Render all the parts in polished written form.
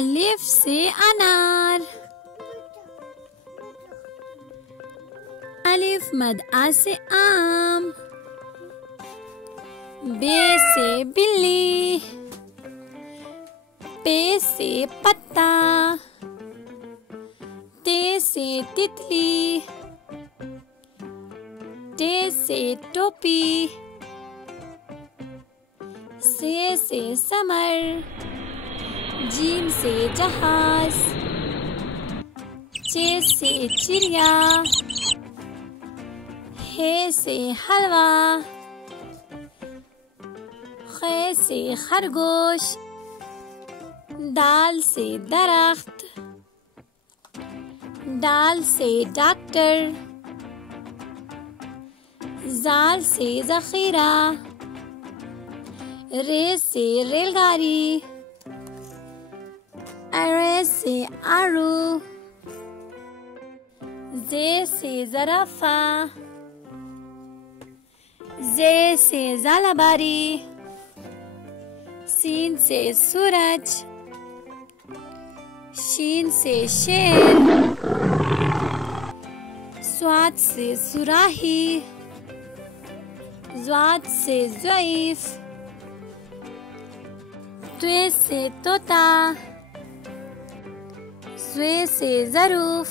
अलिफ से अनार, अलिफ मद आ से आम, बे से बिल्ली, पे से पत्ता, ते से तितली, टे से टोपी, से समर, जीम से जहाज, चे से चिड़िया, हे से हलवा, खे से खरगोश, दाल से दरख्त, दाल से डॉक्टर, जाल से जखीरा, रे से रेलगाड़ी, अरे से आरू, जे से ज़राफ़ा, जे से ज़ालाबारी, सीन से सूरज, शीन से शेर, स्वाद से सुराही, ज़्वाद से ज़ईफ़, त्वे से तोता, ज़्वे से ज़रूफ़,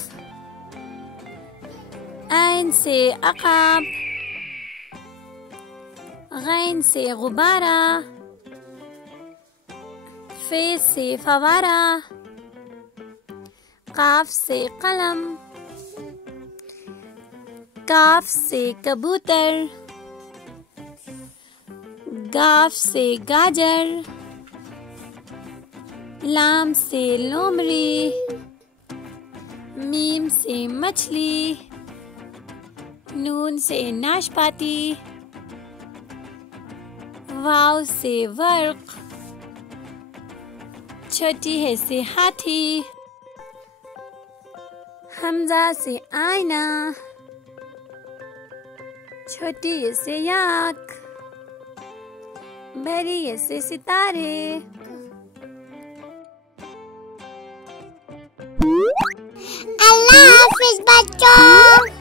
ऐन से अक़ाब, गैन से गुब्बारा, फे से फवारा, काफ से कलम, काफ से कबूतर, गाफ से गाजर, लाम से लोमड़ी, मीम से मछली, नून से नाशपाती, वाव से वर्क, छोटी है से हाथी, हमजा से आईना, छोटी से याक, बड़ी से सितारे। अल्लाह हाफिज बच्चों।